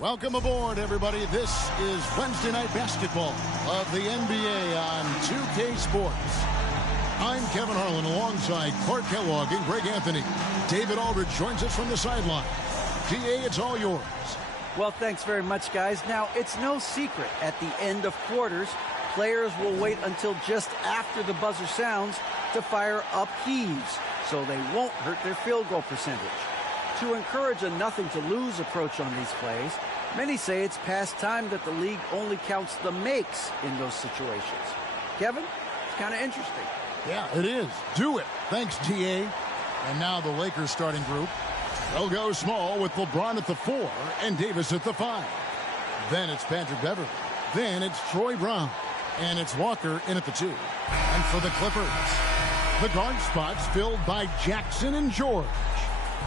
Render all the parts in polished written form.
Welcome aboard, everybody. This is Wednesday Night Basketball of the NBA on 2K Sports. I'm Kevin Harlan alongside Clark Kellogg and Greg Anthony. David Aldridge joins us from the sideline. DA, it's all yours. Well, thanks very much, guys. Now, it's no secret at the end of quarters, players will wait until just after the buzzer sounds to fire up heaves, so they won't hurt their field goal percentage. To encourage a nothing-to-lose approach on these plays, many say it's past time that the league only counts the makes in those situations. Kevin, it's kind of interesting. Yeah, it is. Do it. Thanks, DA. And now the Lakers starting group. They'll go small with LeBron at the 4 and Davis at the 5. Then it's Patrick Beverley. Then it's Troy Brown. And it's Walker in at the 2. And for the Clippers, the guard spots filled by Jackson and George.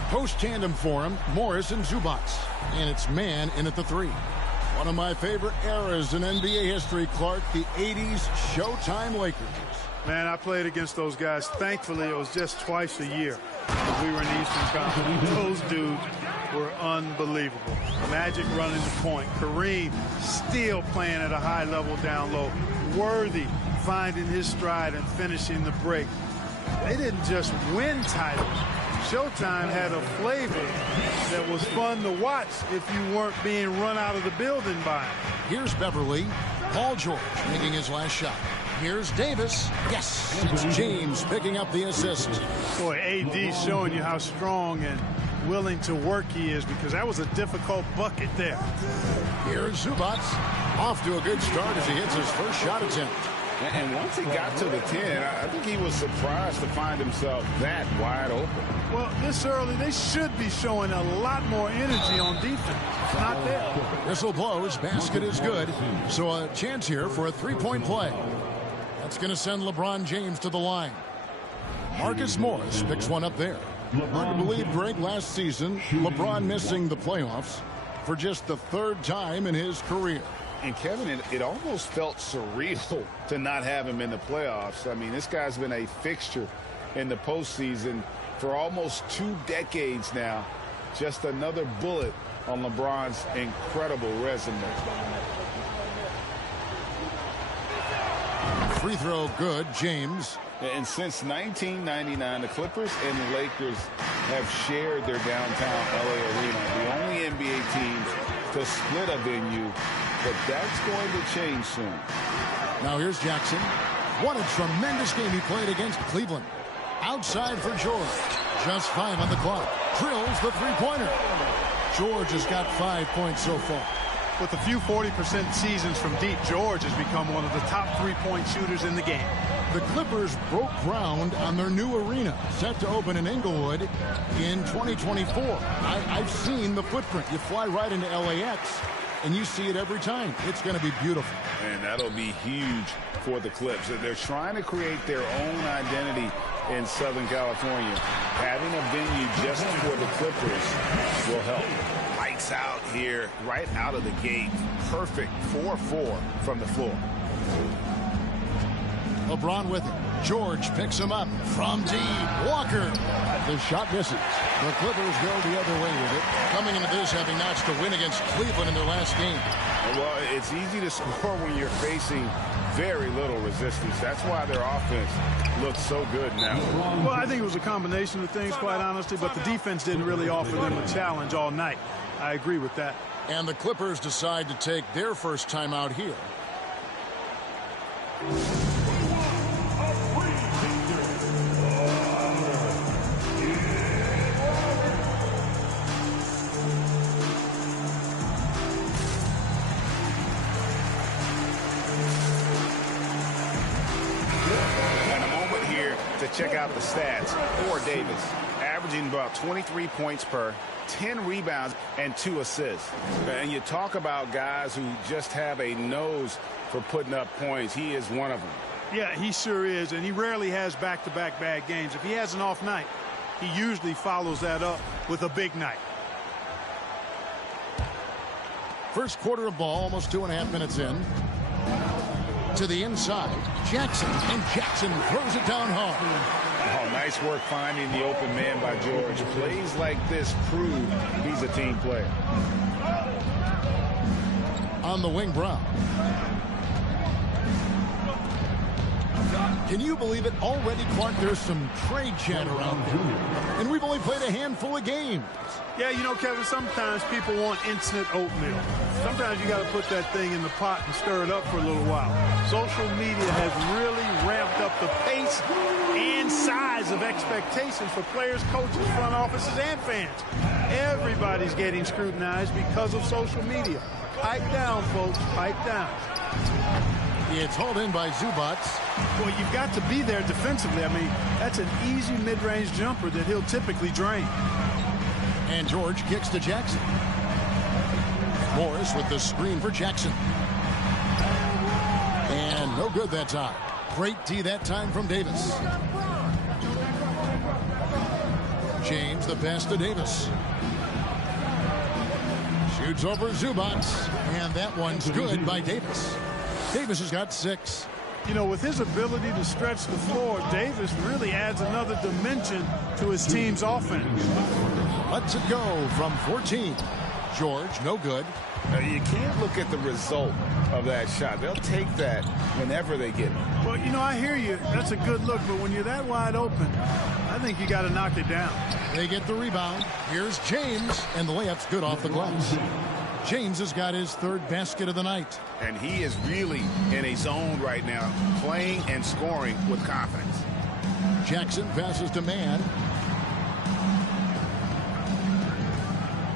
Post tandem for him, Morris and Zubac. And it's Mann in at the 3. One of my favorite eras in NBA history, Clark, the 80s Showtime Lakers. Man, I played against those guys. Thankfully, it was just twice a year because we were in the Eastern Conference. Those dudes were unbelievable. Magic running the point. Kareem still playing at a high level down low. Worthy finding his stride and finishing the break. They didn't just win titles. Showtime had a flavor that was fun to watch if you weren't being run out of the building by him. Here's Beverley. Paul George making his last shot. Here's Davis. Yes, it's James picking up the assist. Boy, AD showing you how strong and willing to work he is, because that was a difficult bucket there. Here's Zubac. Off to a good start as he hits his first shot attempt. And once he got to the 10, I think he was surprised to find himself that wide open. Well, this early, they should be showing a lot more energy on defense. It's not there. Whistle blows. Basket is good. So a chance here for a three-point play. That's going to send LeBron James to the line. Marcus Morris picks one up there. Hard to believe, Greg, last season, LeBron missing the playoffs for just the 3rd time in his career. And, Kevin, it almost felt surreal to not have him in the playoffs. I mean, this guy's been a fixture in the postseason for almost 2 decades now. Just another bullet on LeBron's incredible resume. Free throw good, James. And since 1999, the Clippers and the Lakers have shared their downtown LA arena, the only NBA teams to split a venue, but that's going to change soon. Now here's Jackson. What a tremendous game he played against Cleveland. Outside for George. Just 5 on the clock. Drills the three-pointer. George has got 5 points so far. With a few 40% seasons from deep, George has become one of the top 3-point shooters in the game. The Clippers broke ground on their new arena, set to open in Inglewood in 2024. I've seen the footprint. You fly right into LAX, and you see it every time. It's going to be beautiful. And that'll be huge for the Clips. They're trying to create their own identity in Southern California. Having a venue just for the Clippers will help. Lights out here, right out of the gate. Perfect 4-4 from the floor. LeBron with it. George picks him up from deep. Walker. The shot misses. The Clippers go the other way with it. Coming into this having notched a win against Cleveland in their last game. Well, it's easy to score when you're facing very little resistance. That's why their offense looks so good now. Well, I think it was a combination of things, quite honestly, but the defense didn't really offer them a challenge all night. I agree with that. And the Clippers decide to take their first time out here. To check out the stats for Davis, averaging about 23 points per, 10 rebounds, and 2 assists. And you talk about guys who just have a nose for putting up points. He is one of them. Yeah, he sure is, and he rarely has back-to-back bad games. If he has an off night, he usually follows that up with a big night. First quarter of ball, almost 2.5 minutes in. To the inside, Jackson, and Jackson throws it down hard. Oh, nice work finding the open man by George. Plays like this prove he's a team player. On the wing, Brown. Can you believe it? Already, Clark, there's some trade chatter around there. And we've only played a handful of games. Yeah, you know, Kevin, sometimes people want instant oatmeal. Sometimes you got to put that thing in the pot and stir it up for a little while. Social media has really ramped up the pace and size of expectations for players, coaches, front offices, and fans. Everybody's getting scrutinized because of social media. Pipe down, folks. Pipe down. It's hauled in by Zubats. Well, you've got to be there defensively. I mean, that's an easy mid-range jumper that he'll typically drain. And George kicks to Jackson. Morris with the screen for Jackson. And no good that time. Great D that time from Davis. James, the pass to Davis. Shoots over Zubats. And that one's good by Davis. Davis has got 6. You know, with his ability to stretch the floor, Davis really adds another dimension to his team's offense. Lets it go from 14. George, no good. Now, you can't look at the result of that shot. They'll take that whenever they get it. Well, you know, I hear you. That's a good look, but when you're that wide open, I think you got to knock it down. They get the rebound. Here's James, and the layup's good off the glass. James has got his 3rd basket of the night. And he is really in a zone right now, playing and scoring with confidence. Jackson passes to Mann.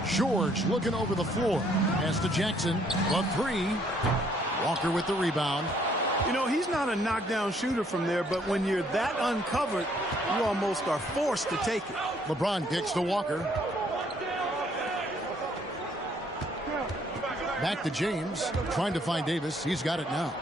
George looking over the floor. Pass to Jackson. The 3. Walker with the rebound. You know, he's not a knockdown shooter from there, but when you're that uncovered, you almost are forced to take it. LeBron kicks to Walker. Back to James, trying to find Davis. He's got it now.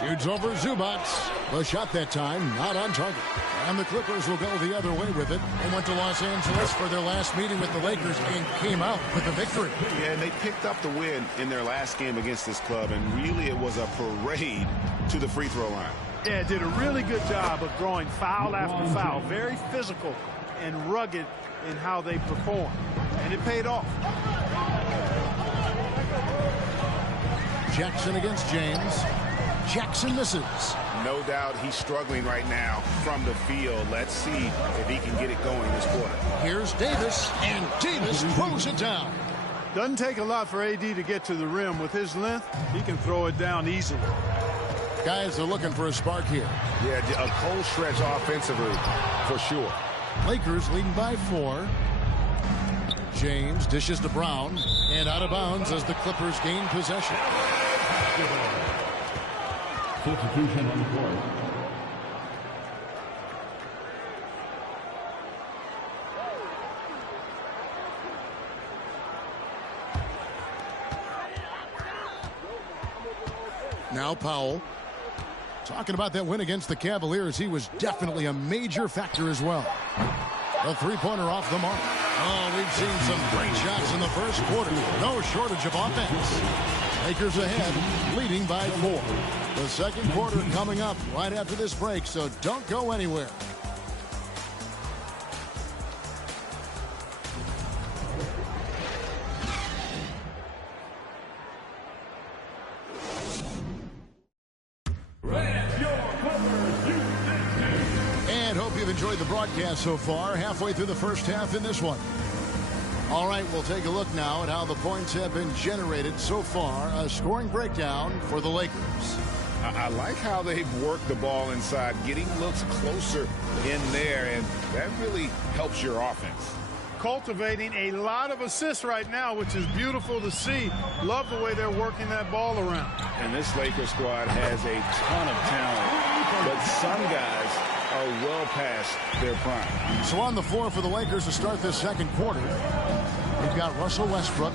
Shoots over Zubats. The shot that time, not on target. And the Clippers will go the other way with it. They went to Los Angeles for their last meeting with the Lakers and came out with a victory. Yeah, and they picked up the win in their last game against this club, and really it was a parade to the free throw line. Yeah, did a really good job of drawing foul after foul. Very physical and rugged in how they perform. And it paid off. Jackson against James. Jackson misses. No doubt he's struggling right now from the field. Let's see if he can get it going this quarter. Here's Davis, and Davis throws it down. Doesn't take a lot for AD to get to the rim. With his length, he can throw it down easily. Guys are looking for a spark here. Yeah, a cold stretch offensively for sure. Lakers leading by 4. James dishes to Brown, and out of bounds as the Clippers gain possession. Substitution on the court. Now Powell. Talking about that win against the Cavaliers, he was definitely a major factor as well. A 3-pointer off the mark. Oh, we've seen some great shots in the first quarter. No shortage of offense. Lakers ahead, leading by 4. The second quarter coming up right after this break, so don't go anywhere. And hope you've enjoyed the broadcast so far. Halfway through the first half in this one. All right, we'll take a look now at how the points have been generated so far. A scoring breakdown for the Lakers. I like how they've worked the ball inside, getting looks closer in there, and that really helps your offense. Cultivating a lot of assists right now, which is beautiful to see. Love the way they're working that ball around. And this Lakers squad has a ton of talent, but some guys are well past their prime. So on the floor for the Lakers to start this second quarter, we've got Russell Westbrook.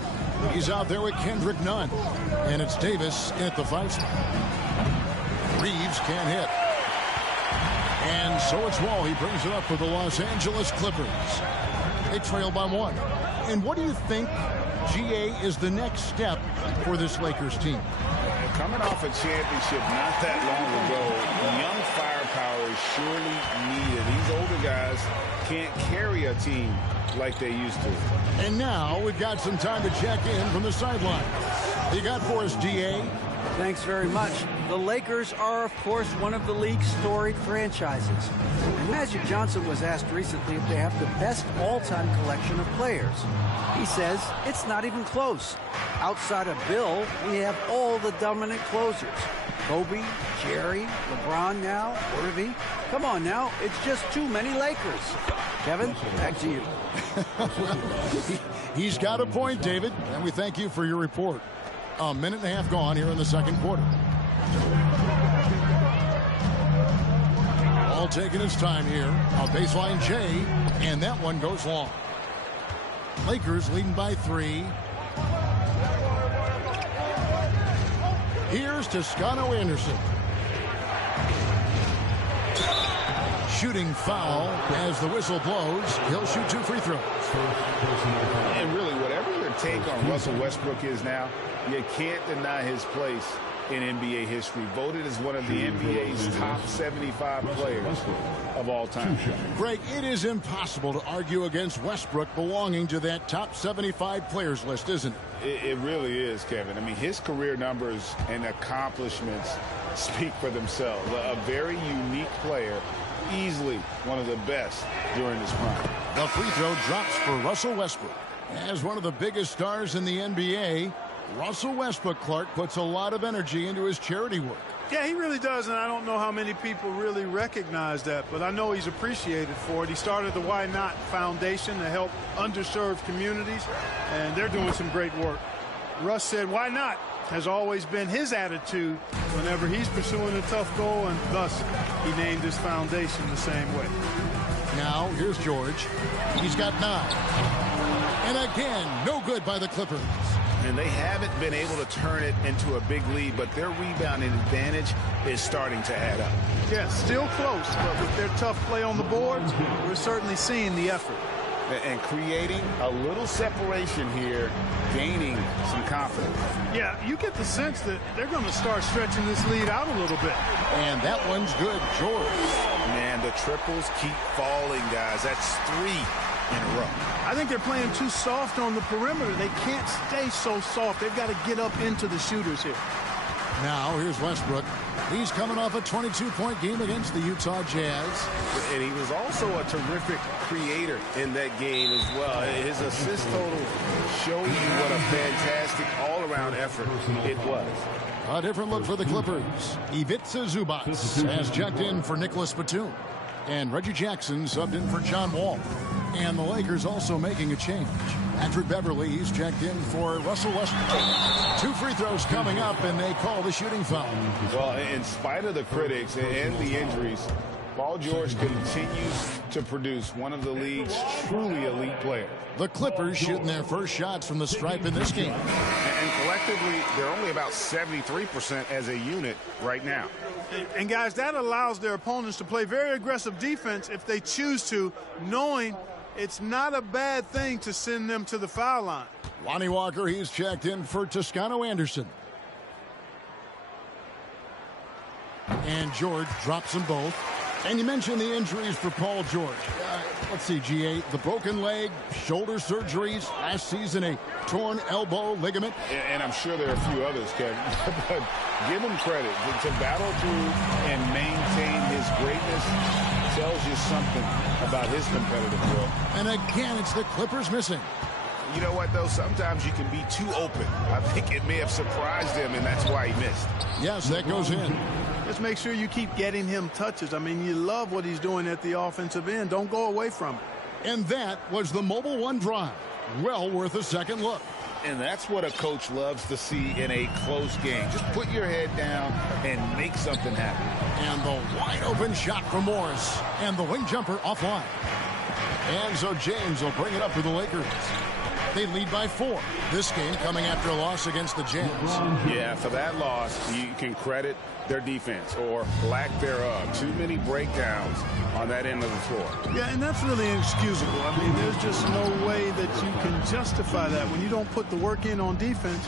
He's out there with Kendrick Nunn. And it's Davis at the 5 spot. Reeves can't hit. And so it's Wall. He brings it up for the Los Angeles Clippers. They trail by 1. And what do you think, GA, is the next step for this Lakers team? Coming off a championship not that long ago, young firepower is surely needed. These older guys can't carry a team like they used to. And now we've got some time to check in from the sideline. You got for us, DA? Thanks very much. The Lakers are, of course, one of the league's storied franchises. And Magic Johnson was asked recently if they have the best all-time collection of players. He says it's not even close. Outside of Bill, we have all the dominant closers. Kobe, Jerry, LeBron now, Irving. Come on now, it's just too many Lakers. Kevin, back to you. He's got a point, David, and we thank you for your report. A minute and a half gone here in the second quarter. All taking his time here. A baseline J, and that one goes long. Lakers leading by 3. Here's Toscano Anderson. Shooting foul as the whistle blows. He'll shoot 2 free throws. And really, whatever your take on Russell Westbrook is now, you can't deny his place in NBA history. Voted as one of the NBA's top 75 players of all time. Greg, it is impossible to argue against Westbrook belonging to that top 75 players list, isn't it? It really is, Kevin. I mean, his career numbers and accomplishments speak for themselves. A very unique player, easily one of the best during his prime. The free throw drops for Russell Westbrook. As one of the biggest stars in the NBA, Russell Westbrook, Clark, puts a lot of energy into his charity work. Yeah, he really does, and I don't know how many people really recognize that, but I know he's appreciated for it. He started the Why Not Foundation to help underserved communities, and they're doing some great work. Russ said, why not? Has always been his attitude whenever he's pursuing a tough goal, and thus he named his foundation the same way. Now, here's George. He's got 9. And again, no good by the Clippers. And they haven't been able to turn it into a big lead, but their rebounding advantage is starting to add up. Yeah, still close, but with their tough play on the boards, we're certainly seeing the effort. And creating a little separation here, gaining some confidence. Yeah, you get the sense that they're going to start stretching this lead out a little bit. And that one's good, George. Man, the triples keep falling, guys. That's 3 in a row. I think they're playing too soft on the perimeter. They can't stay so soft. They've got to get up into the shooters here. Now, here's Westbrook. He's coming off a 22-point game against the Utah Jazz. And he was also a terrific creator in that game as well. His assist total shows you what a fantastic all-around effort it was. A different look for the Clippers. Ivica Zubac has checked in for Nicholas Batum. And Reggie Jackson subbed in for John Wall. And the Lakers also making a change. Patrick Beverly, he's checked in for Russell Westbrook. 2 free throws coming up, and they call the shooting foul. Well, in spite of the critics and the injuries, Paul George continues to produce one of the league's truly elite players. The Clippers shooting their first shots from the stripe in this game. And collectively, they're only about 73% as a unit right now. And, guys, that allows their opponents to play very aggressive defense if they choose to, knowing it's not a bad thing to send them to the foul line. Lonnie Walker, he's checked in for Toscano Anderson. And George drops them both. And you mentioned the injuries for Paul George. Let's see, GA, the broken leg, shoulder surgeries, last season a torn elbow ligament. And I'm sure there are a few others, Kevin. But give him credit. To battle through and maintain his greatness tells you something about his competitive will. And again, it's the Clippers missing. You know what, though? Sometimes you can be too open. I think it may have surprised him, and that's why he missed. Yes, that goes in. Just make sure you keep getting him touches. I mean, you love what he's doing at the offensive end. Don't go away from it. And that was the Mobile One drive. Well worth a second look. And that's what a coach loves to see in a close game. Just put your head down and make something happen. And the wide open shot from Morris. And the wing jumper offline. And so James will bring it up for the Lakers. They lead by 4. This game coming after a loss against the Jazz. Yeah, for that loss, you can credit their defense or lack thereof. Too many breakdowns on that end of the floor. Yeah, and that's really inexcusable. I mean, there's just no way that you can justify that. When you don't put the work in on defense,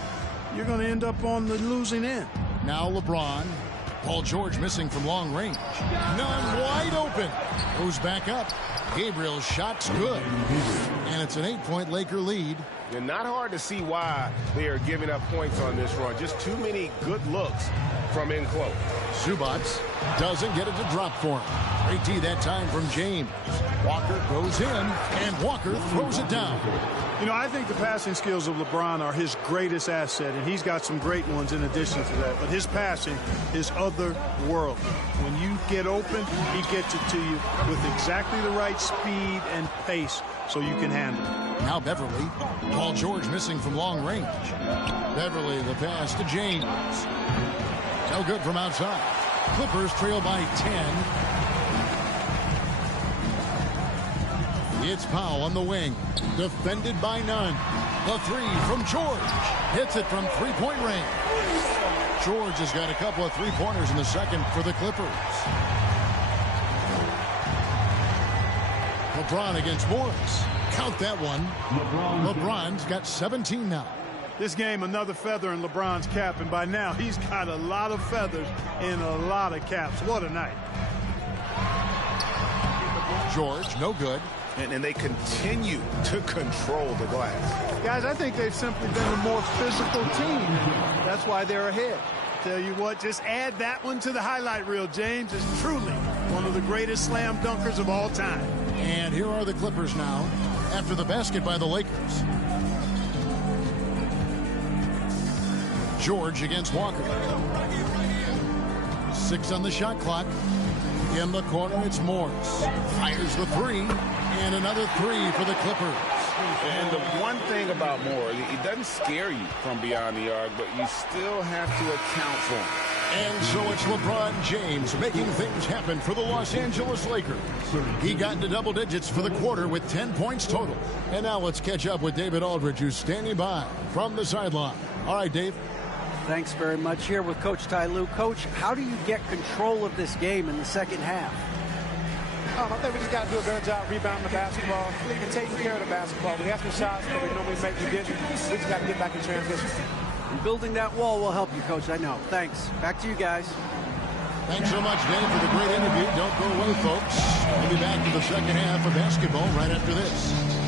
you're going to end up on the losing end. Now LeBron. Paul George missing from long range. None wide open. Goes back up. Gabriel's shot's good. And it's an 8-point Laker lead. And not hard to see why they are giving up points on this run. Just too many good looks from in close. Zubac doesn't get it to drop for him. Great D that time from James. Walker goes in, and Walker throws it down. You know, I think the passing skills of LeBron are his greatest asset, and he's got some great ones in addition to that. But his passing is otherworldly. When you get open, he gets it to you with exactly the right speed and pace so you can handle it. Now Beverly. Paul George missing from long range. Beverly, the pass to James. No good from outside. Clippers trail by 10. It's Powell on the wing. Defended by none. The three from George. Hits it from three-point range. George has got a couple of three-pointers in the second for the Clippers. LeBron against Morris. Count that one. LeBron's got 17 now. This game, another feather in LeBron's cap, and by now he's got a lot of feathers in a lot of caps. What a night. George, no good. And they continue to control the glass. Guys, I think they've simply been a more physical team. That's why they're ahead. Tell you what, just add that one to the highlight reel. James is truly one of the greatest slam dunkers of all time. And here are the Clippers now after the basket by the Lakers. George against Walker. 6 on the shot clock. In the corner, it's Morris. Fires the three. And another three for the Clippers. And the one thing about Moore, he doesn't scare you from beyond the arc, but you still have to account for him. And so it's LeBron James making things happen for the Los Angeles Lakers. He got into double digits for the quarter with 10 points total. And now let's catch up with David Aldridge, who's standing by from the sideline. All right, Dave. Thanks very much. Here with Coach Ty Lue. Coach, how do you get control of this game in the second half? I think we just got to do a better job rebounding the basketball and taking care of the basketball. We have some shots that we normally make, we didn't. We just got to get back in transition. And building that wall will help you, Coach. I know. Thanks. Back to you guys. Thanks so much, Dave, for the great interview. Don't go away, folks. We'll be back to the second half of basketball right after this.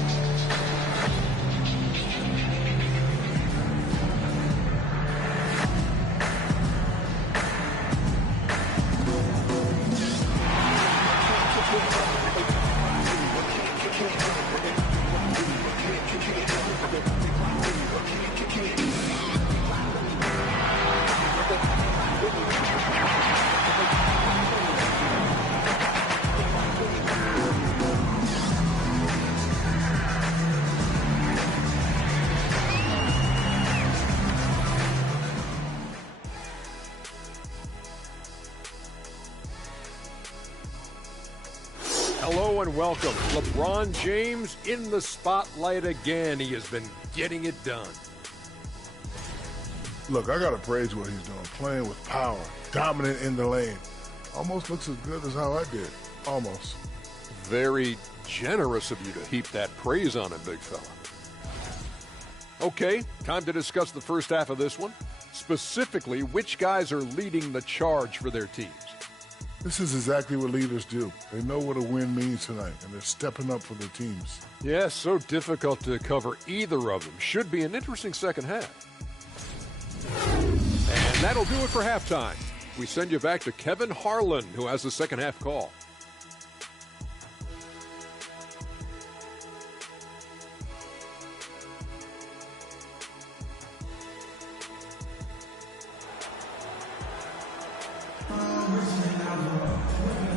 Hello and welcome. LeBron James in the spotlight again. He has been getting it done. Look, I got to praise what he's doing. Playing with power, dominant in the lane. Almost looks as good as how I did. Almost. Very generous of you to heap that praise on him, big fella. Okay, time to discuss the first half of this one. Specifically, which guys are leading the charge for their teams? This is exactly what leaders do. They know what a win means tonight, and they're stepping up for their teams. Yes, so difficult to cover either of them. Should be an interesting second half. And that'll do it for halftime. We send you back to Kevin Harlan, who has the second half call.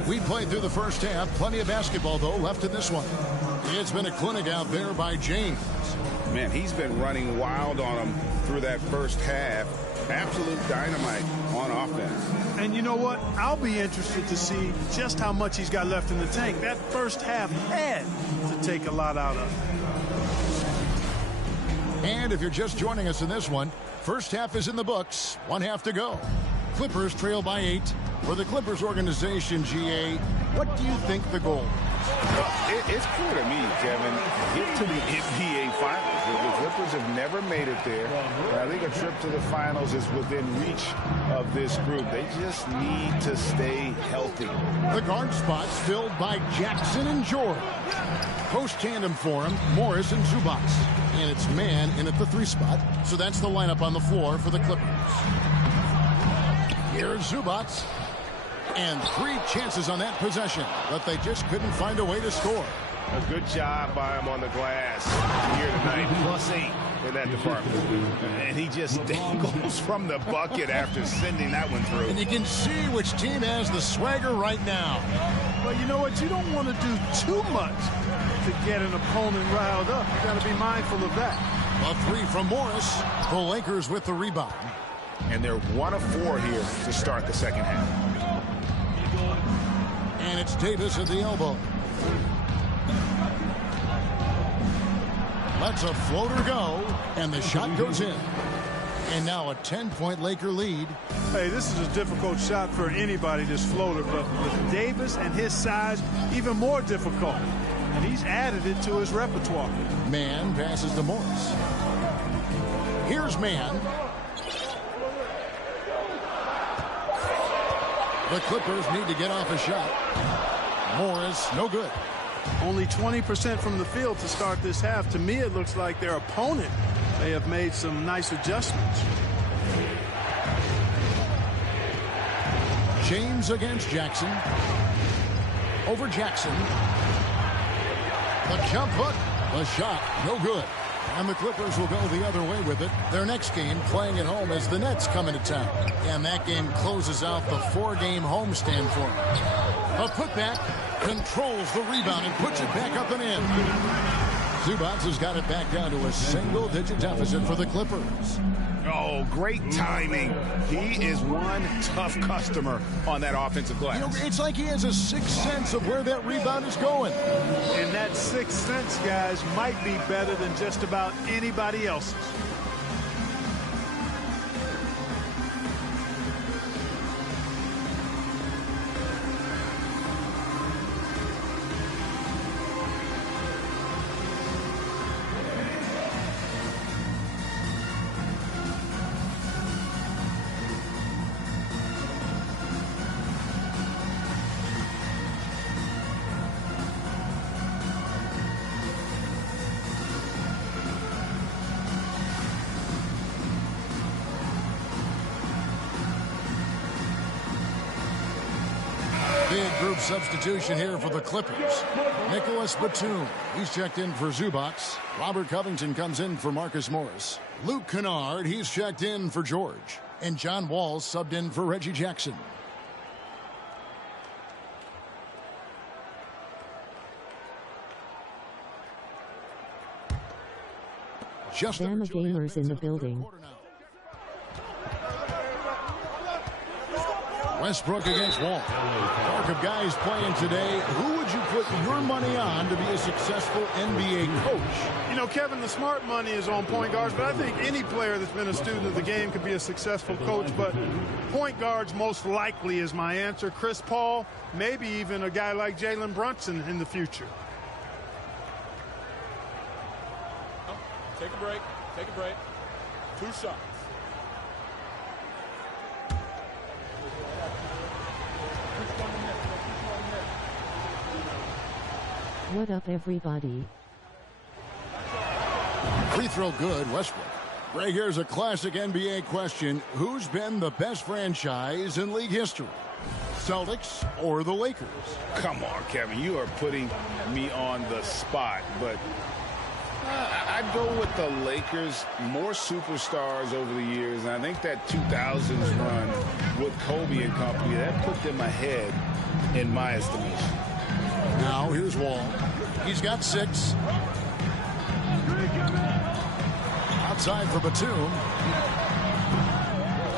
We played through the first half. Plenty of basketball, though, left in this one. It's been a clinic out there by James. Man, he's been running wild on him through that first half. Absolute dynamite on offense. And you know what? I'll be interested to see just how much he's got left in the tank. That first half had to take a lot out of him. And if you're just joining us in this one, first half is in the books. 1 half to go. Clippers trail by 8. For the Clippers organization, GA, what do you think the goal is? It's clear to me, Kevin. Get to the NBA Finals. The Clippers have never never made it there. And I think a trip to the finals is within reach of this group. They just need to stay healthy. The guard spot's filled by Jackson and George. Post tandem for him, Morris and Zubac. And it's man in at the 3 spot. So that's the lineup on the floor for the Clippers. Here's Zubac. And 3 chances on that possession, but they just couldn't find a way to score. A good job by him on the glass here tonight. +8 in that department. And he just dangles from the bucket after sending that one through. And you can see which team has the swagger right now. Well, you know what? You don't want to do too much to get an opponent riled up. You got to be mindful of that. A 3 from Morris. The Lakers with the rebound. And they're 1 of 4 here to start the second half. And it's Davis at the elbow. Lets a floater go, and the shot goes in. And now a 10-point Laker lead. Hey, this is a difficult shot for anybody, this floater, but with Davis and his size, even more difficult. And he's added it to his repertoire. Mann passes to Morris. Here's Mann. The Clippers need to get off a shot. Morris, no good. Only 20% from the field to start this half. To me, it looks like their opponent may have made some nice adjustments. James against Jackson. Over Jackson. The jump hook. The shot, no good. And the Clippers will go the other way with it. Their next game playing at home as the Nets come into town. And that game closes out the 4-game homestand for them. A putback, controls the rebound and puts it back up and in. Zubac has got it back down to a single-digit deficit for the Clippers. Oh, great timing. He is one tough customer on that offensive glass. You know, it's like he has a sixth sense of where that rebound is going. And that sixth sense, guys, might be better than just about anybody else's. Big group substitution here for the Clippers. Nicholas Batum, he's checked in for Zubac. Robert Covington comes in for Marcus Morris. Luke Kennard, he's checked in for George. And John Wall subbed in for Reggie Jackson. bamagamerz in the building. Westbrook against Wall. Mark of guys playing today. Who would you put your money on to be a successful NBA coach? You know, Kevin, the smart money is on point guards, but I think any player that's been a student of the game could be a successful coach. But point guards most likely is my answer. Chris Paul, maybe even a guy like Jalen Brunson in the future. Take a break. Take a break. 2 shots. What up, everybody? Free throw good, Westbrook. Greg, here's a classic NBA question. Who's been the best franchise in league history? Celtics or the Lakers? Come on, Kevin. You are putting me on the spot, but I'd go with the Lakers. More superstars over the years, and I think that 2000s run with Kobe and company, that put them ahead in my estimation. Now here's Wall. He's got 6. Outside for Batum.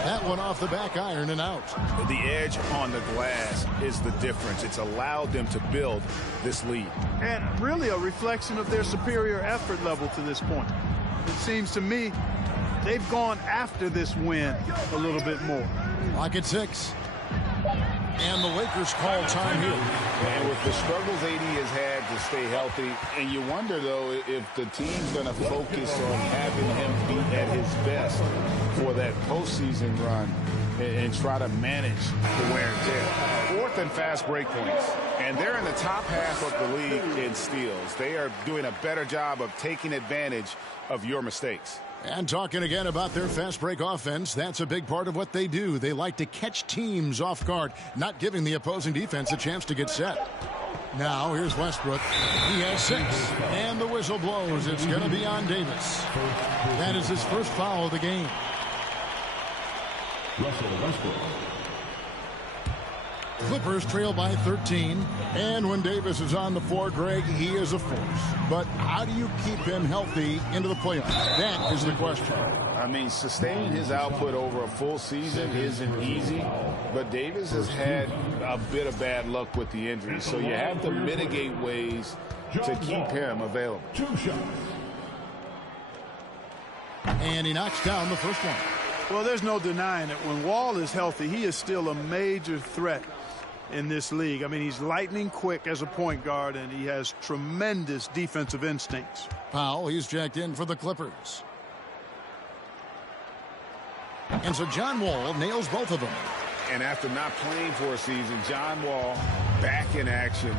That one off the back iron and out. The edge on the glass is the difference. It's allowed them to build this lead. And really a reflection of their superior effort level to this point. It seems to me they've gone after this win a little bit more. Lock at 6. And the Lakers call time here. And with the struggles AD has had to stay healthy, and you wonder, though, if the team's going to focus on having him be at his best for that postseason run and try to manage the wear and tear. Fourth and fast break points. And they're in the top half of the league in steals. They are doing a better job of taking advantage of your mistakes. And talking again about their fast break offense, that's a big part of what they do. They like to catch teams off guard, not giving the opposing defense a chance to get set. Now, here's Westbrook. He has 6. And the whistle blows. It's going to be on Davis. That is his first foul of the game. Russell Westbrook. Clippers trail by 13. And when Davis is on the floor, Greg, he is a force. But how do you keep him healthy into the playoffs? That is the question. I mean, sustaining his output over a full season isn't easy, but Davis has had a bit of bad luck with the injury, so you have to mitigate ways to keep him available. 2 shots. And he knocks down the first one. Well, there's no denying it. When Wall is healthy, he is still a major threat in this league. I mean, he's lightning quick as a point guard, and he has tremendous defensive instincts. Powell, he's jacked in for the Clippers. And so John Wall nails both of them. And after not playing for a season, John Wall back in action,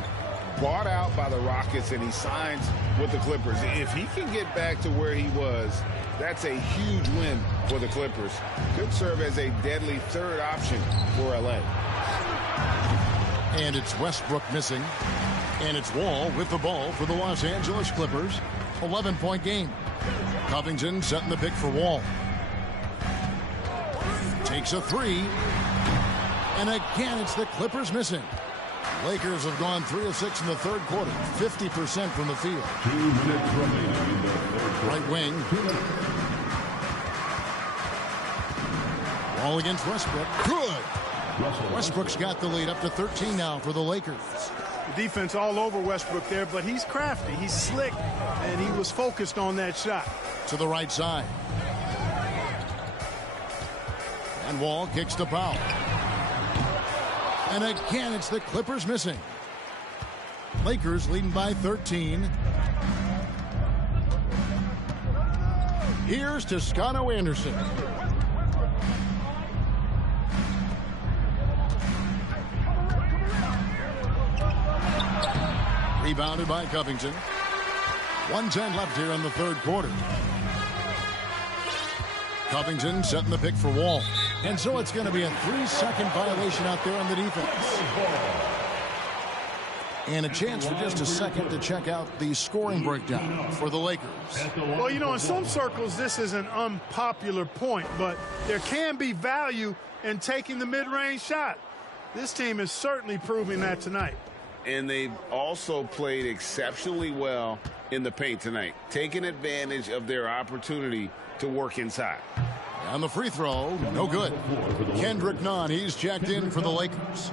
bought out by the Rockets, and he signs with the Clippers. If he can get back to where he was, that's a huge win for the Clippers. Could serve as a deadly third option for LA. And it's Westbrook missing. And it's Wall with the ball for the Los Angeles Clippers. 11-point game. Covington setting the pick for Wall. Takes a 3. And again, it's the Clippers missing. Lakers have gone 3 of 6 in the third quarter. 50% from the field. 2 minutes remaining in the third quarter. Right wing. Wall against Westbrook. Good. Westbrook's got the lead up to 13 now for the Lakers. The defense all over Westbrook there, but he's crafty. He's slick, and he was focused on that shot. To the right side. And Wall kicks to Powell. And again, it's the Clippers missing. Lakers leading by 13. Here's Toscano Anderson. Rebounded by Covington. 1:10 left here in the third quarter. Covington setting the pick for Wall. And so it's going to be a 3-second violation out there on the defense. And a chance for just a second to check out the scoring breakdown for the Lakers. Well, you know, in some circles, this is an unpopular point, but there can be value in taking the mid-range shot. This team is certainly proving that tonight. And they've also played exceptionally well in the paint tonight, taking advantage of their opportunity to work inside. On the free throw, no good. Kendrick Nunn, he's jacked in for the Lakers.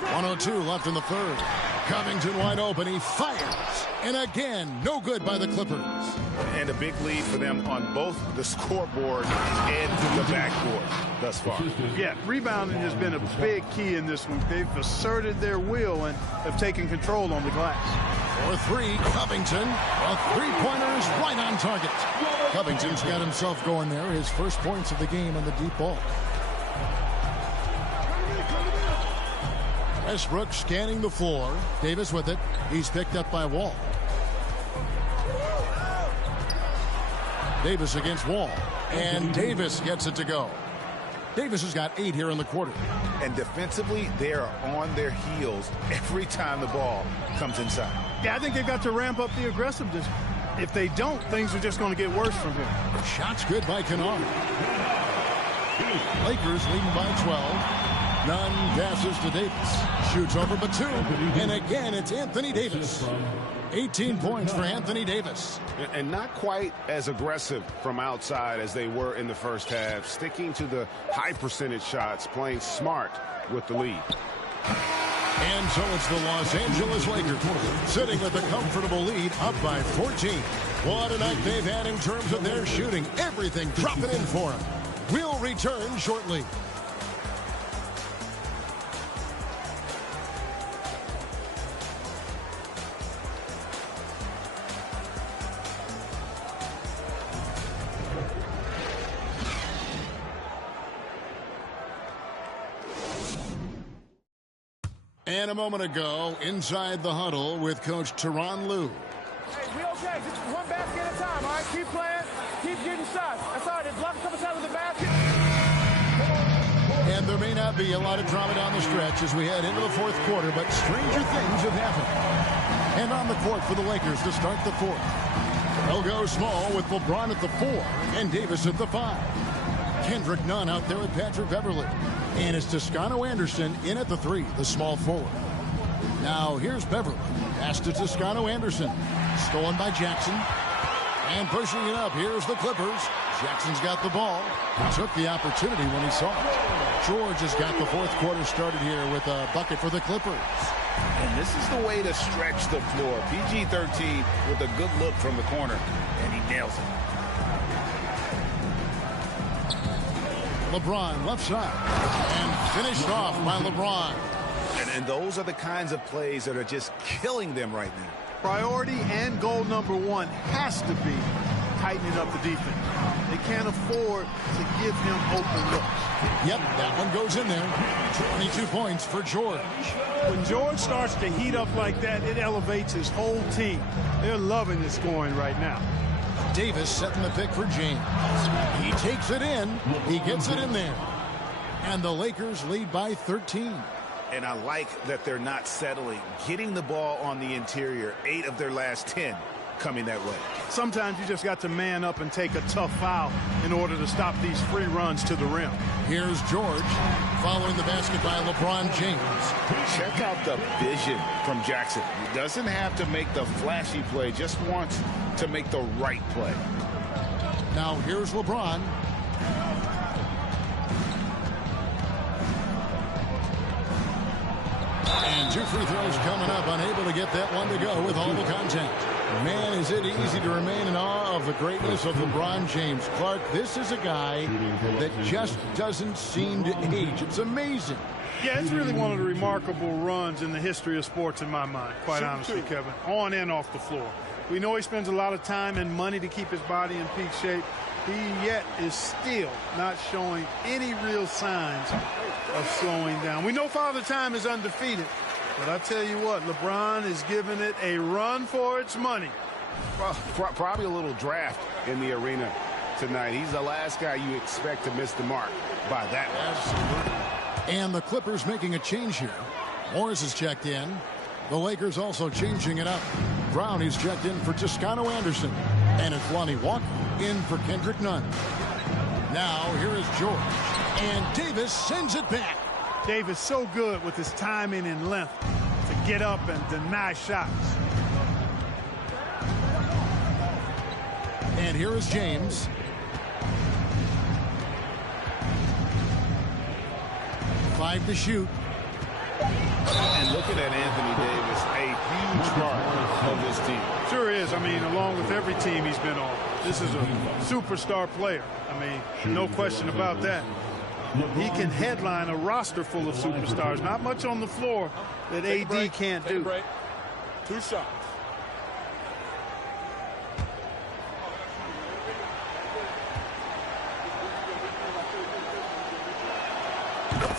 .102 left in the third. Covington wide open. He fires. And again, no good by the Clippers. And a big lead for them on both the scoreboard and the backboard thus far. Yeah, rebounding has been a big key in this one. They've asserted their will and have taken control on the glass. For 3, Covington. A three-pointer is right on target. Covington's got himself going there. His first points of the game on the deep ball. Westbrook scanning the floor. Davis with it. He's picked up by Wall. Davis against Wall. And Davis gets it to go. Davis has got 8 here in the quarter. And defensively, they are on their heels every time the ball comes inside. Yeah, I think they've got to ramp up the aggressiveness. If they don't, things are just going to get worse from here. Shots good by Kennard. Lakers leading by 12. Nunn passes to Davis. Shoots over Batum. And again, it's Anthony Davis. 18 points for Anthony Davis. And not quite as aggressive from outside as they were in the first half. Sticking to the high percentage shots, playing smart with the lead. And so it's the Los Angeles Lakers sitting with a comfortable lead up by 14. What a night they've had in terms of their shooting. Everything dropping in for them. We'll return shortly. And a moment ago, inside the huddle with Coach Tyronn Lue. Hey, we okay. Just one basket at a time, all right? Keep playing. Keep getting shots. That's all right. There's block a couple times with the basket. And there may not be a lot of drama down the stretch as we head into the fourth quarter, but stranger things have happened. And on the court for the Lakers to start the fourth. They'll go small with LeBron at the 4 and Davis at the 5. Kendrick Nunn out there with Patrick Beverley. And it's Toscano Anderson in at the 3, the small forward. Now here's Beverley. Pass to Toscano Anderson. Stolen by Jackson. And pushing it up. Here's the Clippers. Jackson's got the ball. He took the opportunity when he saw it. George has got the fourth quarter started here with a bucket for the Clippers. And this is the way to stretch the floor. PG-13 with a good look from the corner. And he nails it. LeBron left side. And finished off by LeBron. And those are the kinds of plays that are just killing them right now. Priority and goal number one has to be tightening up the defense. They can't afford to give him open looks. Yep, that one goes in there. 22 points for George. When George starts to heat up like that, it elevates his whole team. They're loving the scoring right now. Davis setting the pick for James. He takes it in. He gets it in there. And the Lakers lead by 13. And I like that they're not settling. Getting the ball on the interior, 8 of their last 10 coming that way. Sometimes you just got to man up and take a tough foul in order to stop these free runs to the rim. Here's George following the basket by LeBron James. Check out the vision from Jackson. He doesn't have to make the flashy play, just wants to make the right play. Now here's LeBron. And 2 free throws coming up, unable to get that one to go with all the contact. Man, is it easy to remain in awe of the greatness of LeBron James. Clark, this is a guy that just doesn't seem to age. It's amazing. Yeah, it's really one of the remarkable runs in the history of sports in my mind, quite honestly, Kevin, on and off the floor. We know he spends a lot of time and money to keep his body in peak shape. He yet is still not showing any real signs of slowing down. We know Father Time is undefeated, but I tell you what, LeBron is giving it a run for its money. Well, probably a little draft in the arena tonight. He's the last guy you expect to miss the mark by that much. Absolutely. And the Clippers making a change here. Morris is checked in. The Lakers also changing it up. Brown is checked in for Toscano Anderson. And it's Lonnie Walker in for Kendrick Nunn. Now here is George. And Davis sends it back. Davis so good with his timing and length to get up and deny shots. And here is James. Five to shoot. And looking at Anthony Davis, a huge part of this team. Sure is. I mean, along with every team he's been on, this is a superstar player. I mean, no question about that. He can headline a roster full of superstars. Not much on the floor that AD can't do. 2 shots.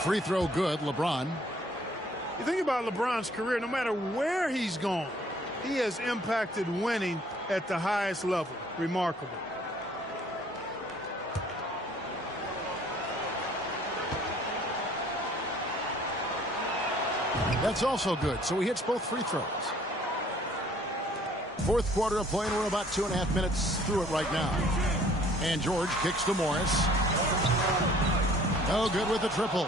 Free throw good, LeBron. You think about LeBron's career, no matter where he's gone, he has impacted winning at the highest level. Remarkable. That's also good. So he hits both free throws. Fourth quarter of play, and we're about 2.5 minutes through it right now. And George kicks to Morris. No good with the triple.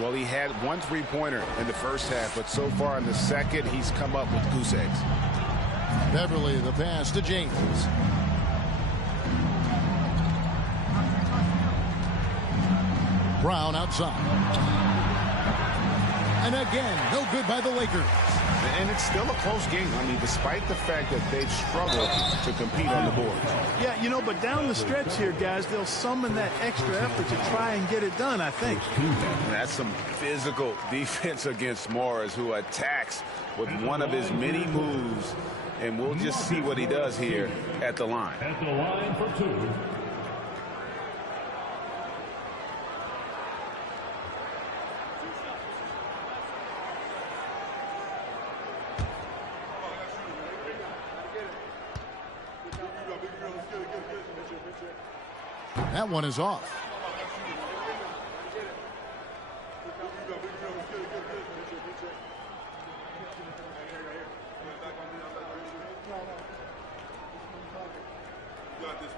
Well, he had 1 3-pointer in the first half, but so far in the second, he's come up with goose eggs. Beverley, the pass to James. Brown outside. And again, no good by the Lakers. And it's still a close game. I mean, despite the fact that they've struggled to compete on the board. Yeah, you know, but down the stretch here, guys, they'll summon that extra effort to try and get it done, I think. That's some physical defense against Morris, who attacks with one of his many moves. And we'll just see what he does here at the line. At the line for two. That one is off.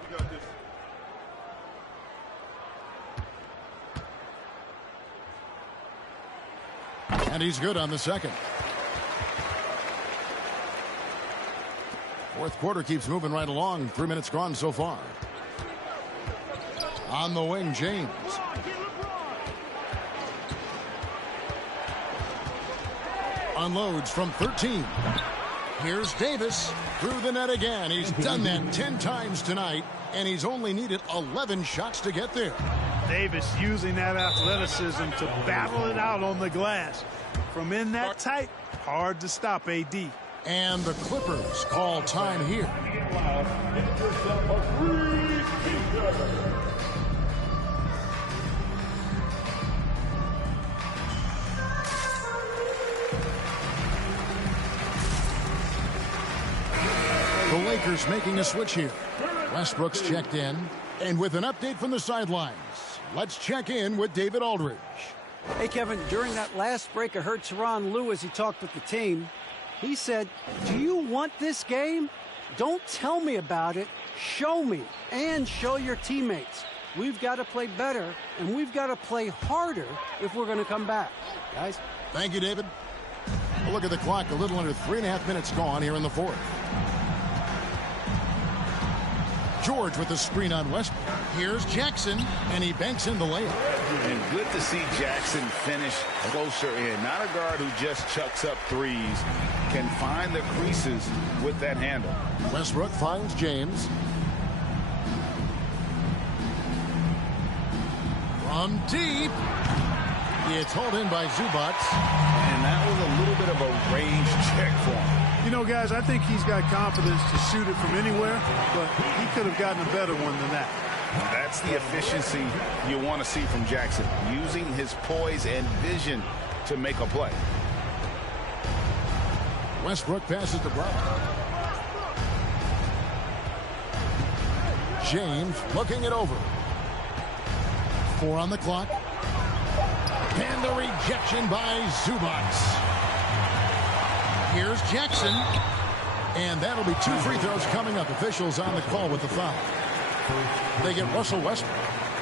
We got this. And he's good on the second. Fourth quarter keeps moving right along. 3 minutes gone so far. On the wing, James. Unloads from 13. Here's Davis through the net again. He's done that 10 times tonight, and he's only needed 11 shots to get there. Davis using that athleticism to battle it out on the glass. From in that tight, hard to stop AD. And the Clippers call time here. The Lakers making a switch here. Westbrook's checked in. And with an update from the sidelines, let's check in with David Aldridge. Hey, Kevin, during that last break, I heard Tyronn Lue as he talked with the team. He said, do you want this game? Don't tell me about it. Show me and show your teammates. We've got to play better, and we've got to play harder if we're going to come back. Guys? Thank you, David. A look at the clock. A little under 3.5 minutes gone here in the fourth. George with the screen on Westbrook. Here's Jackson, and he banks in the layup. And good to see Jackson finish closer in. Not a guard who just chucks up threes. Can find the creases with that handle. Westbrook finds James. From deep. It's hauled in by Zubac. And that was a little bit of a range check for him. You know, guys, I think he's got confidence to shoot it from anywhere, but he could have gotten a better one than that. That's the efficiency you want to see from Jackson, using his poise and vision to make a play. Westbrook passes to Brown. James looking it over. 4 on the clock. And the rejection by Zubac. Here's Jackson. And that'll be 2 free throws coming up. Officials on the call with the foul. They get Russell Westbrook.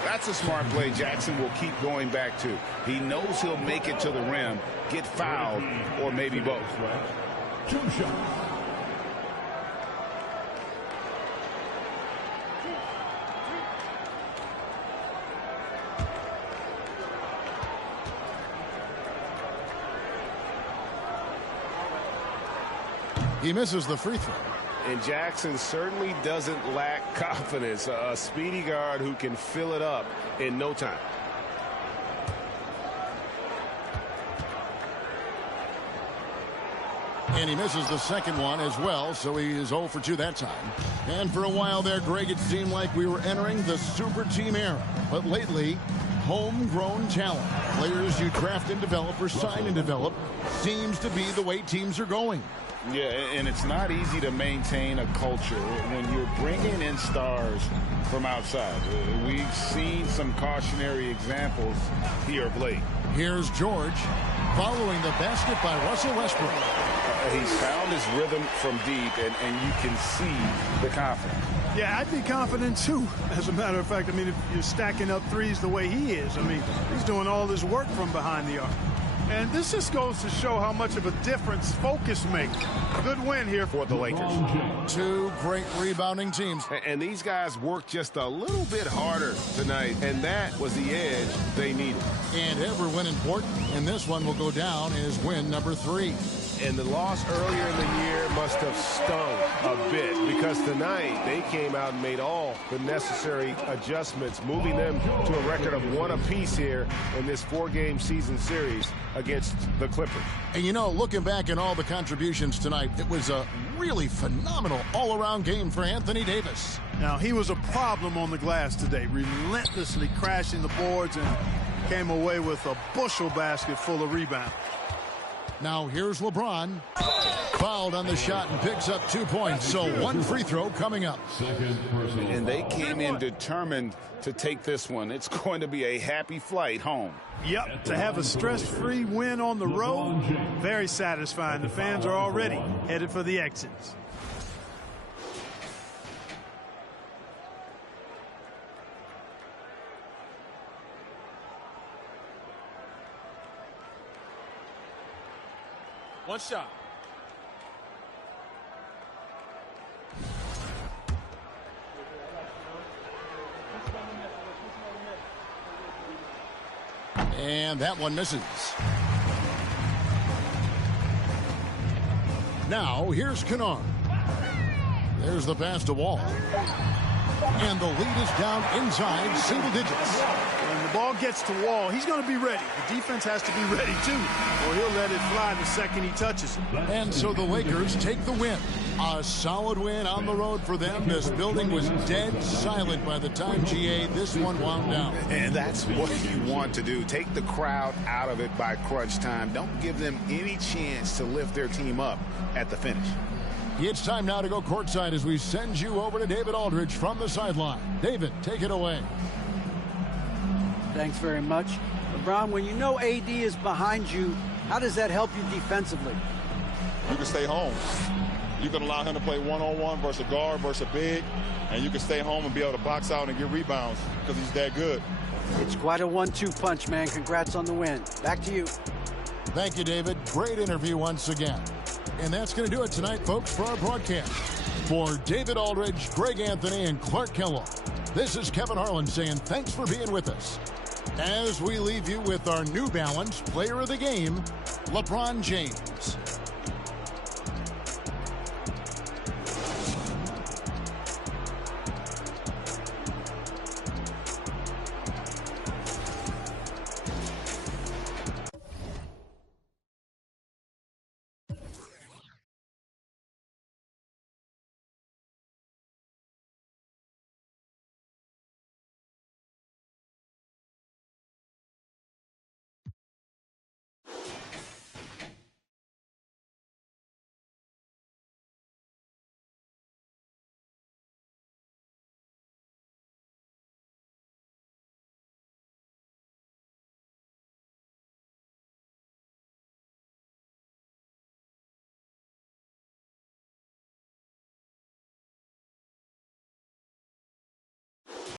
That's a smart play Jackson will keep going back to. He knows he'll make it to the rim, get fouled, or maybe both. 2 shots. He misses the free throw. And Jackson certainly doesn't lack confidence. A speedy guard who can fill it up in no time. And he misses the second one as well, so he is 0 for 2 that time. And for a while there, Greg, it seemed like we were entering the super team era. But lately, homegrown talent, players you draft and develop or sign and develop, seems to be the way teams are going. Yeah, and it's not easy to maintain a culture when you're bringing in stars from outside. We've seen some cautionary examples here of late. Here's George following the basket by Russell Westbrook. He's found his rhythm from deep, and you can see the confidence. Yeah, I'd be confident, too. As a matter of fact, I mean, if you're stacking up threes the way he is, I mean, he's doing all this work from behind the arc. And this just goes to show how much of a difference focus makes. Good win here for the Lakers. Two great rebounding teams. And these guys worked just a little bit harder tonight, and that was the edge they needed. And every win important, and this one will go down as win number 3. And the loss earlier in the year must have stung a bit, because tonight they came out and made all the necessary adjustments, moving them to a record of 1 apiece here in this 4-game season series against the Clippers. And you know, looking back at all the contributions tonight, it was a really phenomenal all-around game for Anthony Davis. Now, he was a problem on the glass today, relentlessly crashing the boards, and came away with a bushel basket full of rebounds. Now here's LeBron. Fouled on the shot and picks up 2 points. So 1 free throw coming up. And they came in determined to take this one. It's going to be a happy flight home. Yep, to have a stress-free win on the road, very satisfying. The fans are already headed for the exits. One shot. And that one misses. Now here's Kennard. There's the pass to Wall. And the lead is down inside single digits. When the ball gets to Wall, he's going to be ready. The defense has to be ready, too, or he'll let it fly the second he touches it. And so the Lakers take the win. A solid win on the road for them. This building was dead silent by the time, GA, this one wound down. And that's what you want to do. Take the crowd out of it by crunch time. Don't give them any chance to lift their team up at the finish. It's time now to go courtside as we send you over to David Aldridge from the sideline. David, take it away. Thanks very much. LeBron, when you know AD is behind you, how does that help you defensively? You can stay home. You can allow him to play one-on-one versus a guard versus a big, and you can stay home and be able to box out and get rebounds because he's that good. It's quite a 1-2 punch, man. Congrats on the win. Back to you. Thank you, David. Great interview once again. And that's going to do it tonight, folks, for our broadcast. For David Aldridge, Greg Anthony, and Clark Kellogg, this is Kevin Harlan saying thanks for being with us. As we leave you with our New Balance Player of the Game, LeBron James.